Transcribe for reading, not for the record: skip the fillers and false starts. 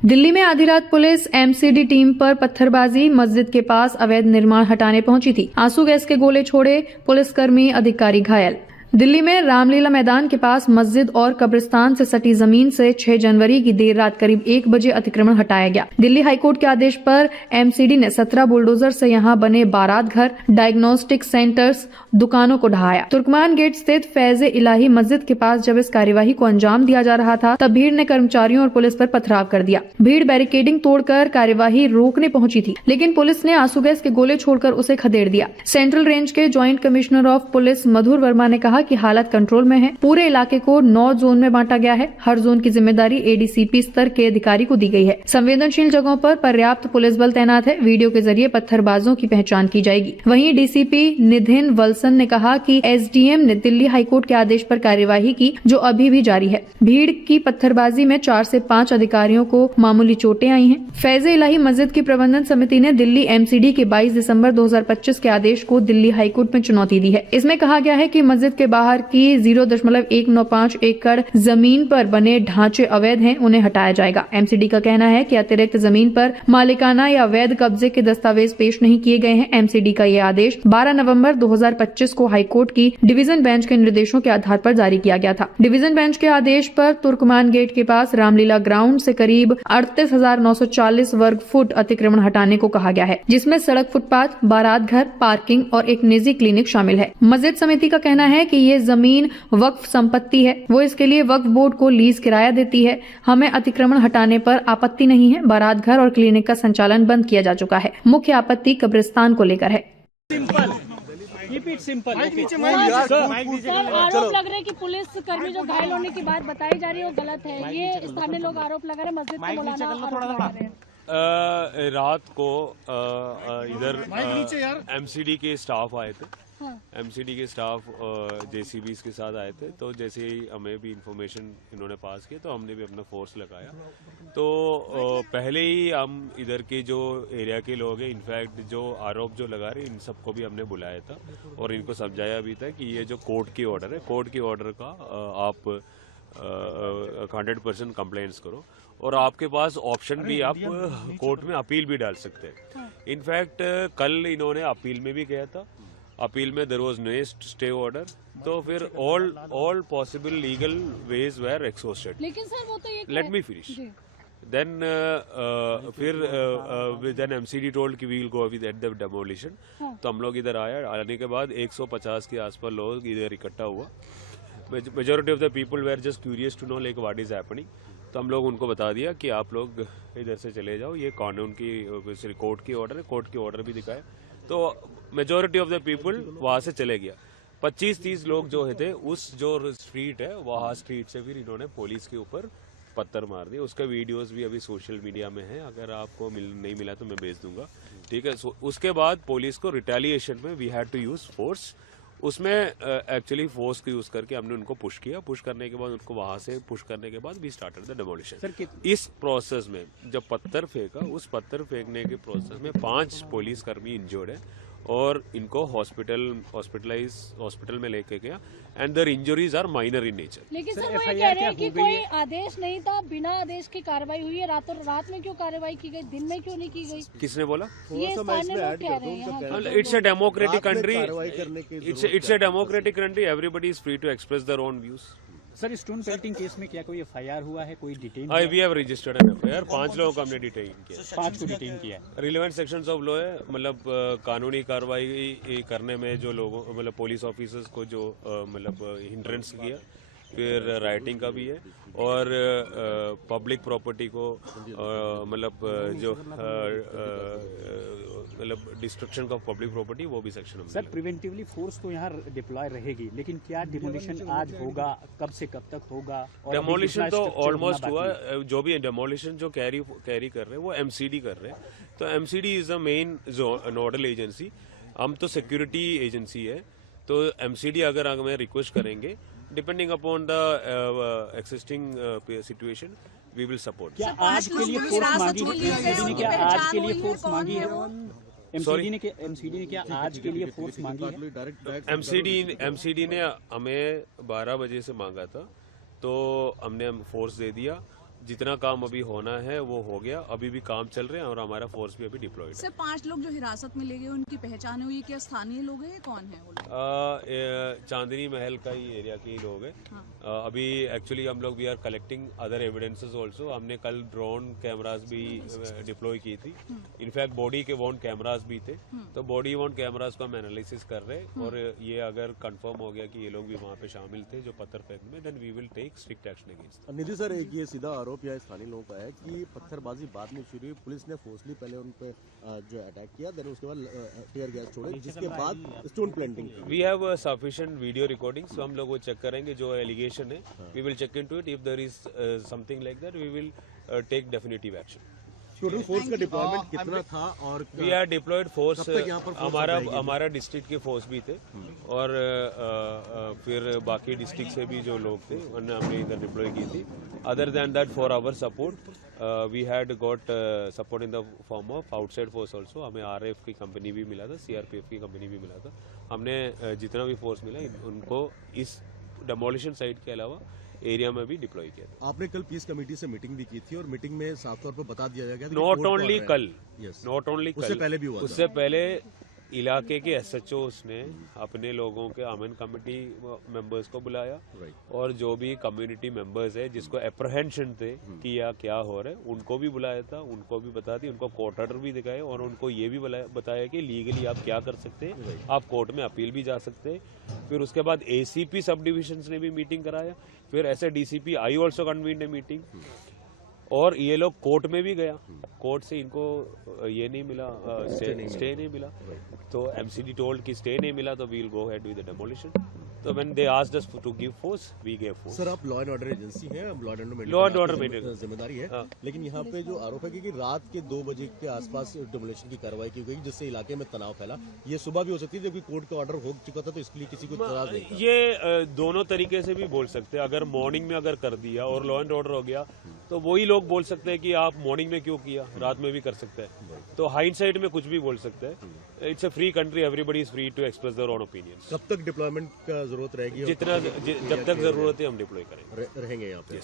दिल्ली में आधी रात पुलिस एमसीडी टीम पर पत्थरबाजी, मस्जिद के पास अवैध निर्माण हटाने पहुंची थी। आंसू गैस के गोले छोड़े पुलिसकर्मी, अधिकारी घायल। दिल्ली में रामलीला मैदान के पास मस्जिद और कब्रिस्तान से सटी जमीन से 6 जनवरी की देर रात करीब 1 बजे अतिक्रमण हटाया गया। दिल्ली हाईकोर्ट के आदेश पर एमसीडी ने 17 बुलडोजर से यहां बने बारात घर, डायग्नोस्टिक सेंटर्स, दुकानों को ढहाया। तुर्कमान गेट स्थित फैज़ इलाही मस्जिद के पास जब इस कार्यवाही को अंजाम दिया जा रहा था, तब भीड़ ने कर्मचारियों और पुलिस पर पथराव कर दिया। भीड़ बैरिकेडिंग तोड़कर कार्यवाही रोकने पहुंची थी, लेकिन पुलिस ने आंसू गैस के गोले छोड़कर उसे खदेड़ दिया। सेंट्रल रेंज के ज्वाइंट कमिश्नर ऑफ पुलिस मधुर वर्मा ने कहा कि हालत कंट्रोल में है। पूरे इलाके को 9 जोन में बांटा गया है। हर जोन की जिम्मेदारी एडीसीपी स्तर के अधिकारी को दी गई है। संवेदनशील जगहों पर पर्याप्त पुलिस बल तैनात है। वीडियो के जरिए पत्थरबाजों की पहचान की जाएगी। वहीं डीसीपी निधिन वल्सन ने कहा कि एसडीएम ने दिल्ली हाईकोर्ट के आदेश पर कार्यवाही की, जो अभी भी जारी है। भीड़ की पत्थरबाजी में 4 से 5 अधिकारियों को मामूली चोटें आई हैं। फैज़ इलाही मस्जिद की प्रबंधन समिति ने दिल्ली एमसीडी के 22 दिसंबर 2025 के आदेश को दिल्ली हाईकोर्ट में चुनौती दी है। इसमें कहा गया है कि मस्जिद के बाहर की 0.195 एकड़ जमीन पर बने ढांचे अवैध हैं, उन्हें हटाया जाएगा। एमसीडी का कहना है कि अतिरिक्त जमीन पर मालिकाना या अवैध कब्जे के दस्तावेज पेश नहीं किए गए हैं। एमसीडी का ये आदेश 12 नवंबर 2025 को हाईकोर्ट की डिवीजन बेंच के निर्देशों के आधार पर जारी किया गया था। डिवीजन बेंच के आदेश पर तुर्कमान गेट के पास रामलीला ग्राउंड से करीब 38,940 वर्ग फुट अतिक्रमण हटाने को कहा गया है, जिसमें सड़क, फुटपाथ, बारात घर, पार्किंग और एक निजी क्लिनिक शामिल है। मस्जिद समिति का कहना है कि ये जमीन वक्फ संपत्ति है। वो इसके लिए वक्फ बोर्ड को लीज किराया देती है। हमें अतिक्रमण हटाने पर आपत्ति नहीं है। बारात घर और क्लिनिक का संचालन बंद किया जा चुका है। मुख्य आपत्ति कब्रिस्तान को लेकर है। सिंपल आरोप लग रहे हैं कि पुलिस कर्मी जो घायल होने की बात बताई जा रही है वो गलत है। ये स्थानीय लोग आरोप लगा रहे हैं, मस्जिद को बुलाना आरोप लगा रहे हैं। रात को इधर एमसीडी के स्टाफ आए थे। एमसीडी के स्टाफ जेसीबीज के साथ आए थे। तो जैसे ही हमें भी इंफॉर्मेशन इन्होंने पास किया तो हमने भी अपना फोर्स लगाया। तो पहले ही हम इधर के जो एरिया के लोग हैं, इनफैक्ट जो आरोप जो लगा रहे इन सबको भी हमने बुलाया था और इनको समझाया भी था कि ये जो कोर्ट की ऑर्डर है, कोर्ट की ऑर्डर का आप 100% कंप्लेंट्स करो और आपके पास ऑप्शन भी, आप कोर्ट में अपील भी डाल सकते हैं। इनफैक्ट कल इन्होंने अपील में भी किया था। अपील में there was no stay order, तो फिर all possible legal ways were exhausted. लेकिन सर वो तो ये लेट मी फिनिश। देन फिर एमसीडी टोल्ड कि we will go with at the demolition. तो हम लोग इधर आने के बाद 150 के आसपास लोग इधर इकट्ठा हुआ। Majority of the people were just curious to know like what is happening. तो हम लोग उनको बता दिया कि आप लोग इधर से चले जाओ, ये कानून की कोर्ट की ऑर्डर है। कोर्ट की ऑर्डर भी दिखाए तो मेजॉरिटी ऑफ द पीपल वहां से चले गया। 25-30 लोग जो थे उस जो स्ट्रीट है वहां स्ट्रीट से फिर इन्होंने पुलिस के ऊपर पत्थर मार दिए। उसका वीडियोस भी अभी सोशल मीडिया में है, अगर आपको नहीं मिला तो मैं भेज दूंगा, ठीक है। उसके बाद पुलिस को रिटेलिएशन में we had to use force. उसमें एक्चुअली फोर्स को यूज करके हमने उनको पुश किया। पुश करने के बाद उनको वहां से पुश करने के बाद वी स्टार्टेड द डेमोलिशन। इस प्रोसेस में जब पत्थर फेंका, उस पत्थर फेंकने के प्रोसेस में 5 पुलिस कर्मी इंजर्ड है और इनको हॉस्पिटल में लेके गया and their injuries are minor in nature. लेकिन सर वो ये कह रहे हैं कि कोई आदेश नहीं था, बिना आदेश की कार्रवाई हुई है। रात में क्यों कार्रवाई की गई, दिन में क्यों नहीं की गई? किसने बोला? ये स्थानीय लोग कह रहे हैं। It's a democratic country, it's a democratic country, everybody is free to express their own views. Sir, stone pelting case में क्या कोई एफआईआर हुआ है, कोई detain? We have registered an FIR. 5 लोगों को हमने डिटेन किया। 5 को डिटेन किया। रिलेवेंट सेक्शंस ऑफ लॉ है, मतलब कानूनी कार्रवाई करने में जो लोगों, मतलब पुलिस ऑफिसर्स को जो मतलब हिंड्रेंस किया, फिर राइटिंग का भी है और पब्लिक प्रॉपर्टी को मतलब डिस्ट्रक्शन ऑफ पब्लिक प्रॉपर्टी, वो भी सेक्शन में। सर, प्रिवेंटिवली फोर्स तो यहाँ डिप्लॉय रहेगी, लेकिन क्या डिमोलिशन आज होगा, कब से कब तक होगा? डेमोलिशन तो ऑलमोस्ट हुआ। जो भी डेमोलिशन जो कैरी कर रहे हैं वो एमसीडी कर रहे हैं। तो MCD is the main nodal agency. हम तो सिक्योरिटी एजेंसी है, तो एमसीडी अगर हमें रिक्वेस्ट करेंगे, depending upon the existing situation, we will support. क्या आज के लिए फोर्स मांगी है? क्या आज के लिए फोर्स मांगी है? एमसीडी ने क्या आज के लिए फोर्स मांगी है? एमसीडी ने हमें 12 बजे से मांगा था, तो हमने फोर्स दे दिया जितना काम अभी होना है वो हो गया, अभी भी काम चल रहे हैं और हमारा फोर्स भी अभी डिप्लॉयड है। सर 5 लोग जो हिरासत में ले गए उनकी पहचान हुई, क्या स्थानीय लोग हैं, कौन है वो लोग? चांदनी महल का ही एरिया के ही लोग हैं। अभी एक्चुअली हम लोग we are collecting other evidences also. हमने कल ड्रोन कैमरास भी डिप्लॉय की थी। इनफैक्ट बॉडी के वॉन्ट कैमरास भी थे, तो बॉडी वॉन्ट कैमरास को हम एनालिसिस कर रहे हैं और ये अगर कंफर्म हो गया कि ये लोग भी वहाँ पे शामिल थे जो पत्थर फेंकने में, then we will take strict action against. Nidhi sir, एक ये सीधा आरोप या स्थानीय लोगों का है कि पत्थरबाजी बाद में शुरू हुई, पुलिस ने फोर्सली पहले उन पे जो अटैक किया, देन उसके बाद टीयर गैस छोड़े, जिसके बाद स्टोन प्लांटिंग की। We have sufficient video recording, so हम लोग वो चेक करेंगे जो एलिगेशन है, we will check into it. If there is something like that we will take definitive action. Total force का डिप्लॉयमेंट कितना था और वी आर डिप्लॉयड फोर्स, यहाँ पर हमारा डिस्ट्रिक्ट के फोर्स भी थे और फिर बाकी डिस्ट्रिक्ट से भी जो लोग थे उन्हें हमने इधर डिप्लॉय की थी। Other than that for our support we had got support in the form of outside force also. हमें RF की कंपनी भी मिला था, CRPF की कंपनी भी मिला था। हमने जितना भी फोर्स मिला उनको इस डेमोलिशन साइट के अलावा एरिया में भी डिप्लॉय किया था। आपने कल पीस कमेटी से मीटिंग भी की थी और मीटिंग में साफ तौर पर बता दिया गया नॉट ओनली कल, Yes. नॉट ओनली उससे पहले भी हुआ था। उससे पहले इलाके के SHOs ने अपने लोगों के अमन कमेटी मेंबर्स को बुलाया और जो भी कम्युनिटी मेंबर्स है जिसको अप्रहेंशन थे कि या क्या हो रहा है उनको भी बुलाया था, उनको भी बता दी, उनको कोर्ट ऑर्डर भी दिखाए और उनको ये भी बताया कि लीगली आप क्या कर सकते हैं, आप कोर्ट में अपील भी जा सकते हैं। फिर उसके बाद ACP सब डिविजन्स ने भी मीटिंग कराया, फिर ऐसे DCP I also convened a meeting और ये लोग कोर्ट में भी गया, कोर्ट से इनको ये नहीं मिला, स्टे नहीं मिला, तो MCD टोल्ड कि स्टे नहीं मिला तो we will go ahead with the demolition. तो when they asked us to give force we gave force. Sir, आप लॉ एंड ऑर्डर एजेंसी हैं, लॉ एंड ऑर्डर जिम्मेदारी है, लेकिन यहाँ पे जो आरोप है कि रात के 2 बजे के आसपास डिमोलिशन की कार्रवाई की गई जिससे इलाके में तनाव फैला, ये सुबह भी हो सकती है जबकि कोर्ट का ऑर्डर हो चुका था, तो इसके लिए किसी को इतराज नहीं था। ये दोनों तरीके से भी बोल सकते हैं। अगर मॉर्निंग में अगर कर दिया और लॉ एंड ऑर्डर हो गया तो वही लोग बोल सकते हैं कि आप मॉर्निंग में क्यों किया, रात में भी कर सकते हैं। तो हाइंडसाइट में कुछ भी बोल सकते हैं। It's a free country, everybody is free to express their own opinions. कब तक डिप्लॉयमेंट का जरूरत रहेगी? जब तक जरूरत है हम डिप्लॉय करेंगे, रहेंगे यहाँ पे।